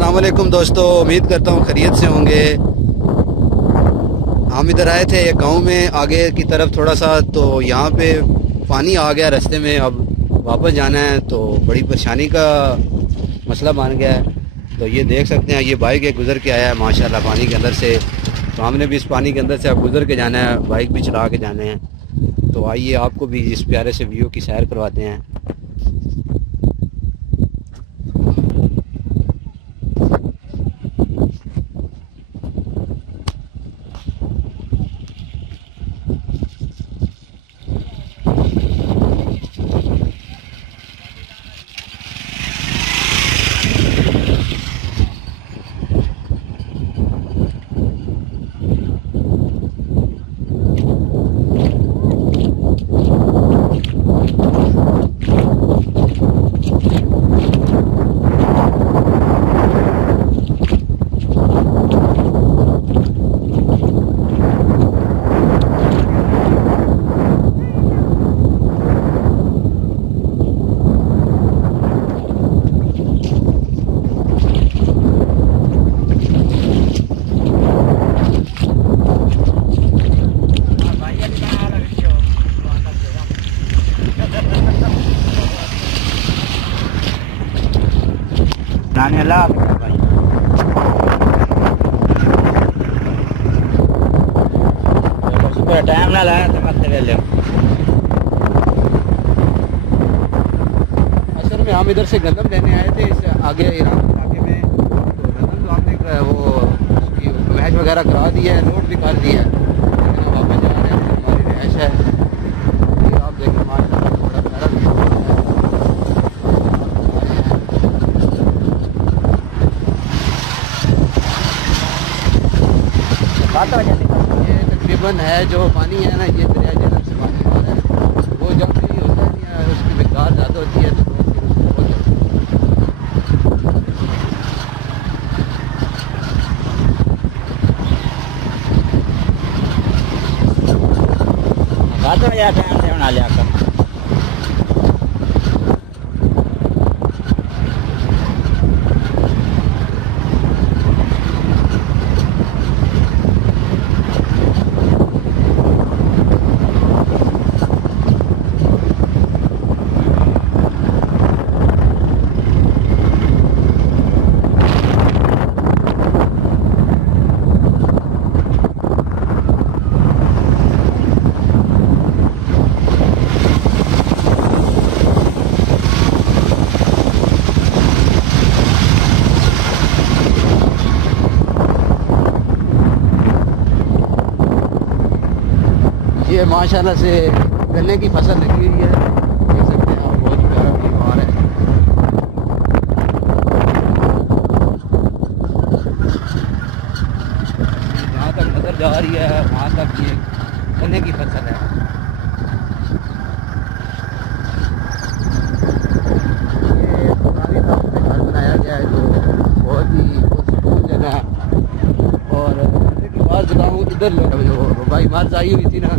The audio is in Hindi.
अस्सलाम वालेकुम दोस्तों, उम्मीद करता हूँ खैरियत से होंगे। हम इधर आए थे एक गांव में आगे की तरफ थोड़ा सा, तो यहाँ पे पानी आ गया रास्ते में। अब वापस जाना है तो बड़ी परेशानी का मसला बन गया है। तो ये देख सकते हैं, ये बाइक एक गुज़र के आया है माशाल्लाह पानी के अंदर से। तो हमने भी इस पानी के अंदर से अब गुज़र के जाना है, बाइक भी चला के जाने हैं। तो आइए आपको भी इस प्यारे से व्यू की सैर करवाते हैं। भाई टाइम ना लाया तो मत ले। असल में हम इधर से गंदम लेने आए थे, इस आगे ईरान इलाके में। तो गंदम तो हमने वो उसकी मैच वगैरह करा दी है, लोड भी कर दी है, लेकिन हम वापस जा रहे हैं। हमारी रहायश है, ये आप देखें माशाल्लाह बड़ा प्यारा व्यू है। ये तकरीबन है जो पानी है ना, ये दरिया जहलम से पानी आ रहा है। वो जब भी होता है उसकी मिक़दार ज़्यादा होती है तो फिर उसको बना लिया कर। ये माशाल्लाह से गन्ने की फसल लगी हुई है, देख सकते हैं आप, बहुत प्यारा व्यू आ रहा है। जहाँ तक नजर जा रही है वहाँ तक ये गन्ने की फसल है। ये पुरानी टाउन में घर बनाया गया है, जो बहुत सुकून जगह है। और एक बात बताऊँ, इधर जो भाई मार्च आई हुई थी ना,